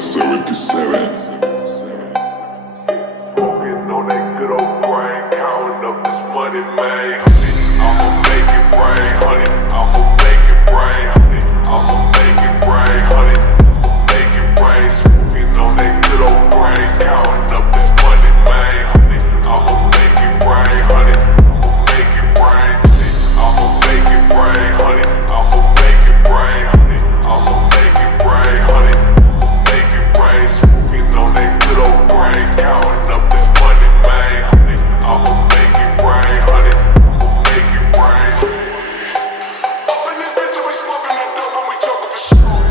77. Smoking on that good old grain, counting up this money, man. I'ma make it rain, honey. I'ma make it rain, honey. I'ma make it rain, honey. I'ma make it rain. Smoking on that good old grain, counting up this money, man. I'ma make it rain, honey. I'ma make it rain, honey. I'ma make it rain, honey. I'ma make it rain, honey. I'ma make it rain, honey. I'ma make it rain. Smoking on that good old grain, counting up this money, man. I'ma make it rain, honey. I'ma make it rain. Up in this bitch and we smoking that dope and we joking for sure.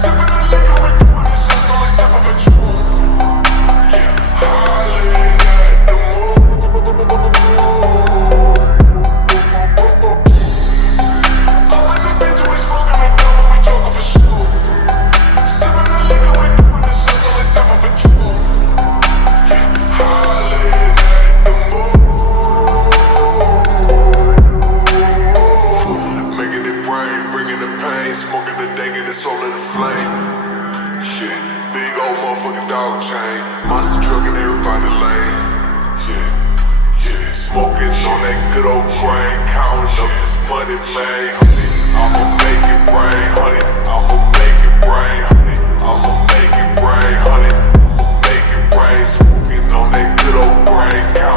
Sipping the liquor, we doing the shots, only sip of a Patron. Yeah, hollering at the moon. Up in this bitch and we smoking that dope and we joking for sure. Sipping the liquor, we doing the shots, only sip of a Patron. Yeah, hollering at the moon. Making it rain, bringing the pain, smoking the dank and it's all in the flame. Yeah, big old motherfucking dog chain, monster truck and everybody lane. Yeah, smoking on that good old grain, counting up this money, man. I'ma make it rain, honey. I'ma make it rain, honey. I'ma make it rain, honey. I'ma make it rain, smoking on that good old grain, counting